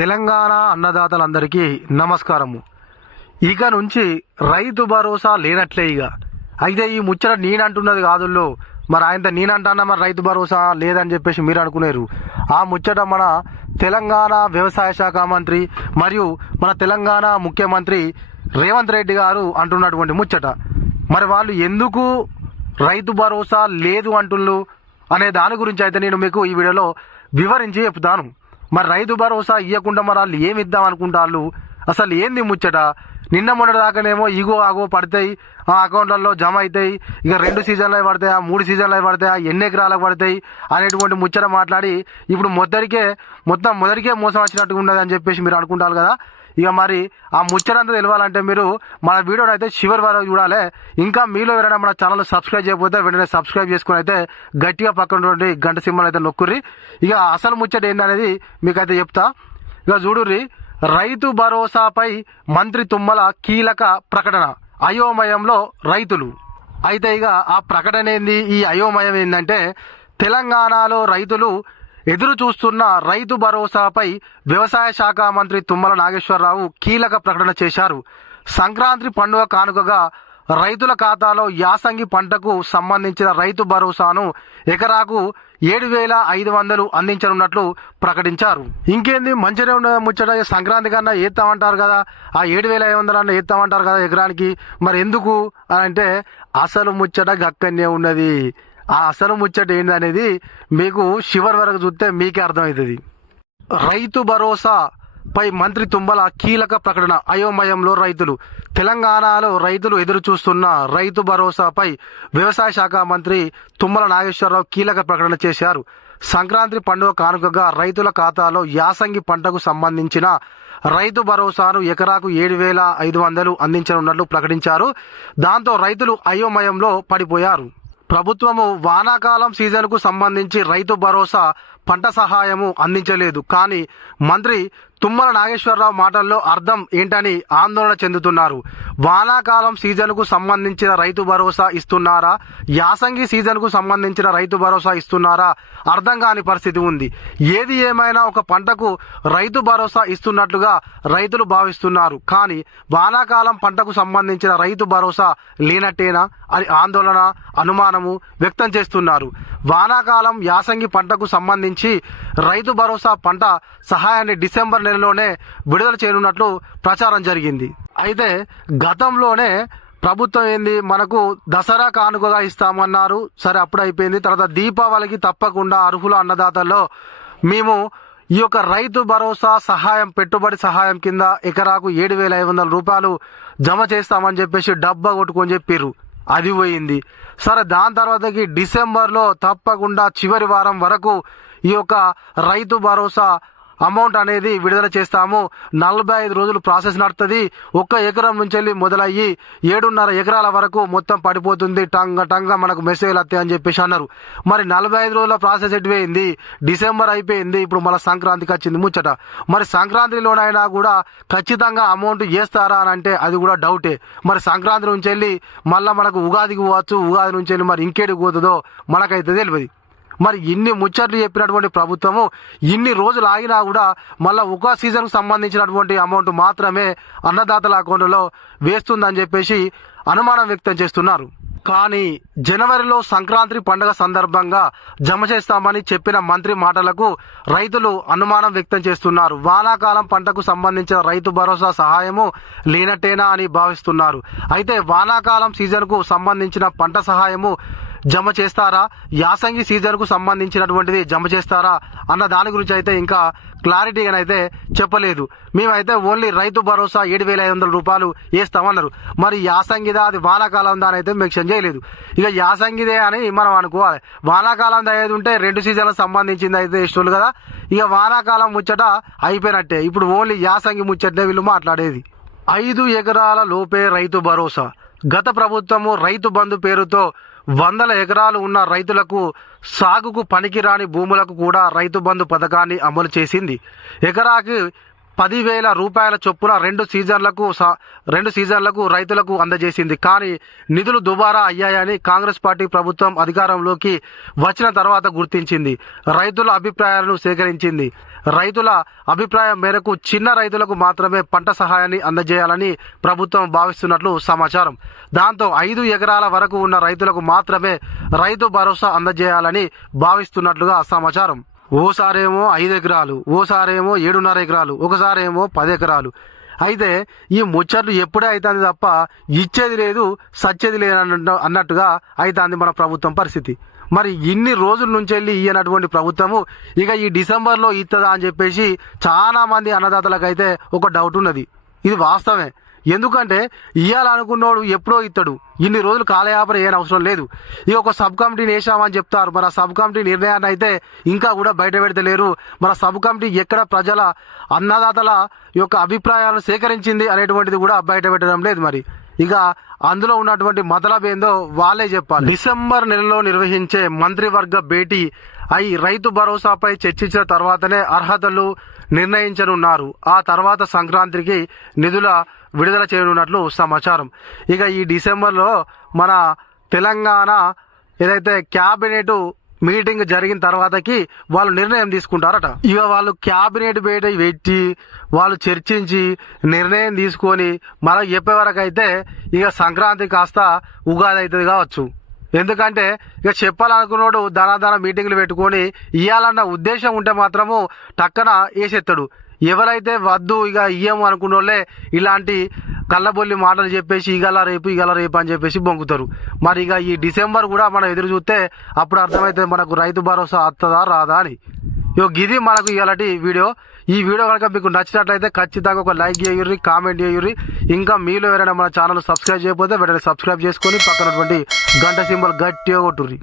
తెలంగాణ అన్నదాతలందరికీ నమస్కారము. ఇక నుంచి రైతు భరోసా లేనట్లే ఇక. అయితే ఈ ముచ్చట నేనంటున్నది కాదుల్లో. మరి ఆయనతో నేనంటానా మరి రైతు భరోసా లేదని చెప్పేసి మీరు అనుకునేరు. ఆ ముచ్చట మన తెలంగాణ వ్యవసాయ శాఖ మంత్రి మరియు మన తెలంగాణ ముఖ్యమంత్రి రేవంత్ రెడ్డి గారు అంటున్నటువంటి ముచ్చట. మరి వాళ్ళు ఎందుకు రైతు భరోసా లేదు అంటుళ్ళు అనే దాని గురించి అయితే నేను మీకు ఈ వీడియోలో వివరించి చెప్తాను. మరి రైతు భరోసా ఇవ్వకుండా మరి వాళ్ళు ఏమి ఇద్దాం అనుకుంటారు అసలు ఏంది ముచ్చట? నిన్న మొన్న దాకానేమో ఇగో ఆగో పడతాయి ఆ అకౌంట్లలో జమ అవుతాయి ఇక రెండు సీజన్లు పడతాయి ఆ మూడు సీజన్లు పడతాయి ఆ ఎన్ని ఎకరాలకు పడతాయి అనేటువంటి ముచ్చట మాట్లాడి ఇప్పుడు మొదటికే మొత్తం మొదటికే మోసం వచ్చినట్టుగా ఉన్నది అని చెప్పేసి మీరు అనుకుంటారు కదా? ఇక మరి ఆ ముచ్చటంతా తెలియాలంటే మీరు మన వీడియోని అయితే చివరి వరకు చూడాలి. ఇంకా మీలో ఎవరైనా మన ఛానల్ సబ్స్క్రైబ్ చేయకపోతే వెంటనే సబ్స్క్రైబ్ చేసుకుని అయితే గట్టిగా పక్కన గంట సింబల్ అయితే నొక్కుర్రి. ఇక అసలు ముచ్చట ఏందనేది మీకైతే చెప్తా. ఇక చూడుర్రి రైతు భరోసాపై మంత్రి తుమ్మల కీలక ప్రకటన అయోమయంలో రైతులు. అయితే ఇక ఆ ప్రకటన ఏంది? ఈ అయోమయం ఏంటంటే తెలంగాణలో రైతులు ఎదురు చూస్తున్న రైతు భరోసాపై వ్యవసాయ శాఖ మంత్రి తుమ్మల నాగేశ్వరరావు కీలక ప్రకటన చేశారు. సంక్రాంతి పండుగ కానుకగా రైతుల ఖాతాలో యాసంగి పంటకు సంబంధించిన రైతు భరోసాను ఎకరాకు ఏడు వేల ఐదు వందలు అందించనున్నట్లు ప్రకటించారు. ఇంకేంది? మంచిగా ఉన్న ముచ్చట? సంక్రాంతి కన్నా ఏత్తామంటారు కదా? ఆ ఏడు వేల ఐదు వందలు అన్న ఏత్తామంటారు కదా ఎకరానికి? మరి ఎందుకు? అని అంటే అసలు ముచ్చట గక్కనే ఉన్నది. ఆ అసలు ముచ్చట ఏంటనేది మీకు చివరి వరకు చూస్తే మీకే అర్థమవుతుంది. రైతు భరోసా పై మంత్రి తుమ్మల కీలక ప్రకటన అయోమయంలో రైతులు. తెలంగాణలో రైతులు ఎదురు చూస్తున్న రైతు భరోసాపై వ్యవసాయ శాఖ మంత్రి తుమ్మల నాగేశ్వరరావు కీలక ప్రకటన చేశారు. సంక్రాంతి పండుగ కానుకగా రైతుల ఖాతాలో యాసంగి పంటకు సంబంధించిన రైతు భరోసాను ఎకరాకు ఏడు వేల ఐదు వందలు అందించనున్నట్లు ప్రకటించారు. దాంతో రైతులు అయోమయంలో పడిపోయారు. ప్రభుత్వము వానాకాలం సీజన్కు సంబంధించి రైతు భరోసా పంట సహాయము అందించలేదు. కానీ మంత్రి తుమ్మల నాగేశ్వరరావు మాటల్లో అర్థం ఏంటని ఆందోళన చెందుతున్నారు. వానాకాలం సీజన్కు సంబంధించిన రైతు భరోసా ఇస్తున్నారా? యాసంగి సీజన్కు సంబంధించిన రైతు భరోసా ఇస్తున్నారా? అర్థం కాని పరిస్థితి ఉంది. ఏది ఏమైనా ఒక పంటకు రైతు భరోసా ఇస్తున్నట్లుగా రైతులు భావిస్తున్నారు. కానీ వానాకాలం పంటకు సంబంధించిన రైతు భరోసా లేనట్టేనా అని ఆందోళన అనుమానము వ్యక్తం చేస్తున్నారు. వానాకాలం యాసంగి పంటకు సంబంధించి రైతు భరోసా పంట సహాయాన్ని డిసెంబర్ నెలలోనే విడుదల చేయనున్నట్లు ప్రచారం జరిగింది. అయితే గతంలోనే ప్రభుత్వం ఏంది? మనకు దసరా కానుకగా ఇస్తామన్నారు. సరే అప్పుడు అయిపోయింది. తర్వాత దీపావళికి తప్పకుండా అర్హుల అన్నదాతల్లో మేము ఈ యొక్క రైతు భరోసా సహాయం పెట్టుబడి సహాయం కింద ఎకరాకు ఏడు వేల ఐదు వందల రూపాయలు జమ చేస్తామని చెప్పేసి డబ్బా కొట్టుకొని చెప్పిర్రు. అది పోయింది. సరే దాని తర్వాతకి డిసెంబర్లో తప్పకుండా చివరి వారం వరకు ఈ యొక్క రైతు భరోసా అమౌంట్ అనేది విడుదల చేస్తాము. నలభై ఐదు రోజులు ప్రాసెస్ నడుతుంది. ఒక్క ఎకరం నుంచి వెళ్ళి మొదలయ్యి ఏడున్నర ఎకరాల వరకు మొత్తం పడిపోతుంది. టంగ టంగ మనకు మెసేజ్ వస్తాయి అని చెప్పేసి అన్నారు. మరి నలభై ఐదు రోజుల ప్రాసెస్ ఎటుపోయింది డిసెంబర్ అయిపోయింది. ఇప్పుడు మళ్ళీ సంక్రాంతికి వచ్చింది ముచ్చట. మరి సంక్రాంతిలోనైనా కూడా ఖచ్చితంగా అమౌంట్ వేస్తారా అని అంటే అది కూడా డౌటే. మరి సంక్రాంతి నుంచి వెళ్ళి మళ్ళీ మనకు ఉగాదికి పోవచ్చు. ఉగాది నుంచి వెళ్ళి మరి ఇంకేడికి పోతుందో మనకైతే తెలియదు. మరి ఇన్ని ముచ్చట్లు చెప్పినటువంటి ప్రభుత్వము ఇన్ని రోజులు ఆగినా కూడా మళ్ళీ ఒక సీజన్కు సంబంధించినటువంటి అమౌంట్ మాత్రమే అన్నదాతల అకౌంట్లో వేస్తుందని చెప్పేసి అనుమానం వ్యక్తం చేస్తున్నారు. కానీ జనవరిలో సంక్రాంతి పండుగ సందర్భంగా జమ చేస్తామని చెప్పిన మంత్రి మాటలకు రైతులు అనుమానం వ్యక్తం చేస్తున్నారు. వానాకాలం పంటకు సంబంధించిన రైతు భరోసా సహాయము లేనట్టేనా అని భావిస్తున్నారు. అయితే వానాకాలం సీజన్కు సంబంధించిన పంట సహాయము జమ చేస్తారా? యాసంగి సీజన్కు సంబంధించినటువంటిది జమ చేస్తారా? అన్న దాని గురించి అయితే ఇంకా క్లారిటీగా అయితే చెప్పలేదు. మేమైతే ఓన్లీ రైతు భరోసా ఏడు వేల ఐదు వందల రూపాయలు వేస్తామన్నారు. మరి యాసంగిదా? అది వానాకాలం దాని అయితే మెన్షన్ చేయలేదు. ఇక యాసంగిదే అని మనం అనుకోవాలి. వానాకాలం అయ్యేది ఉంటే రెండు సీజన్లకు సంబంధించింది అయితే ఇష్టలు కదా. ఇక వానాకాలం ముచ్చట అయిపోయినట్టే. ఇప్పుడు ఓన్లీ యాసంగి ముచ్చటే వీళ్ళు మాట్లాడేది. ఐదు ఎకరాల లోపే రైతు భరోసా. గత ప్రభుత్వము రైతు బంధు పేరుతో వందల ఎకరాలు ఉన్న రైతులకు సాగుకు పనికిరాని భూములకు కూడా రైతు బంధు పథకాన్ని అమలు చేసింది. ఎకరాకి పదివేల రూపాయల చొప్పున రెండు సీజన్లకు స- రెండు సీజన్లకు రైతులకు అందజేసింది. కానీ నిధులు దుబారా అయ్యాయని కాంగ్రెస్ పార్టీ ప్రభుత్వం అధికారంలోకి వచ్చిన తర్వాత గుర్తించింది. రైతుల అభిప్రాయాలను సేకరించింది. రైతుల అభిప్రాయం మేరకు చిన్న రైతులకు మాత్రమే పంట సహాయాన్ని అందజేయాలని ప్రభుత్వం భావిస్తున్నట్లు సమాచారం. దాంతో ఐదు ఎకరాల వరకు ఉన్న రైతులకు మాత్రమే రైతు భరోసా అందజేయాలని భావిస్తున్నట్లుగా సమాచారం. ఓసారేమో ఐదు ఎకరాలు ఓసారేమో ఏడున్నర ఎకరాలు ఒకసారేమో పది ఎకరాలు అయితే ఈ ముచ్చట్లు ఎప్పుడే అవుతుంది తప్ప ఇచ్చేది లేదు సచ్చేది లేదు అన్న- అన్నట్టుగా అవుతుంది మన ప్రభుత్వం పరిస్థితి. మరి ఇన్ని రోజుల నుంచి వెళ్ళి ఇయ్యనటువంటి ప్రభుత్వము ఇక ఈ డిసెంబర్లో ఇస్తుందా అని చెప్పేసి చాలా మంది అన్నదాతలకైతే ఒక డౌట్ ఉన్నది. ఇది వాస్తవమే. ఎందుకంటే ఇవ్వాలనుకున్నోడు ఎప్పుడో ఇస్తాడు ఇన్ని రోజులు కాలయాపన ఏం అవసరం లేదు. ఇది ఒక సబ్ కమిటీని వేసామని చెప్తారు. మరి ఆ సబ్ కమిటీ నిర్ణయాన్ని అయితే ఇంకా కూడా బయట పెడతలేరు. మన సబ్ కమిటీ ఎక్కడ ప్రజల అన్నదాతల యొక్క అభిప్రాయాలను సేకరించింది అనేటువంటిది కూడా బయట పెట్టడం లేదు మరి. ఇక అందులో ఉన్నటువంటి మతలబ్ ఏందో వాళ్ళే చెప్పాలి. డిసెంబర్ నెలలో నిర్వహించే మంత్రివర్గ భేటీ అయి రైతు భరోసాపై చర్చించిన తర్వాతనే అర్హతలు నిర్ణయించనున్నారు. ఆ తర్వాత సంక్రాంతికి నిధుల విడుదల చేయనున్నట్లు సమాచారం. ఇక ఈ డిసెంబర్లో మన తెలంగాణ ఏదైతే క్యాబినెట్ మీటింగ్ జరిగిన తర్వాతకి వాళ్ళు నిర్ణయం తీసుకుంటారట. ఇక వాళ్ళు క్యాబినెట్ బయట పెట్టి వాళ్ళు చర్చించి నిర్ణయం తీసుకొని మనకు చెప్పే వరకు అయితే ఇక సంక్రాంతి కాస్త ఉగాది అవుతుంది కావచ్చు. ఎందుకంటే ఇక చెప్పాలనుకున్నాడు ధనాధన మీటింగ్లు పెట్టుకొని ఇవ్వాలన్న ఉద్దేశం ఉంటే మాత్రము టక్కన వేసేస్తాడు ఎవరైతే వద్దు ఇక ఇయ్యము అనుకున్న వాళ్ళే ఇలాంటి కళ్ళబొల్లి మాటలు చెప్పేసి ఇగల రేపు ఇగల రేపు అని చెప్పేసి బొంగుతారు మరి ఇక ఈ డిసెంబర్ కూడా మనం ఎదురు చూస్తే అప్పుడు అర్థమైతే మనకు రైతు భరోసా వస్తుందా రాదా అని. ఇగో ఇది మనకు ఇలాంటి వీడియో. ఈ వీడియో కనుక మీకు నచ్చినట్లయితే ఖచ్చితంగా ఒక లైక్ చేయుర్రి కామెంట్ చేయుర్రి. ఇంకా మీలో ఎవరైనా మన ఛానల్ సబ్స్క్రైబ్ చేయకపోతే వెంటనే సబ్స్క్రైబ్ చేసుకొని పక్కనటువంటి గంట సింబల్ గట్టిగా కొట్టుర్రి.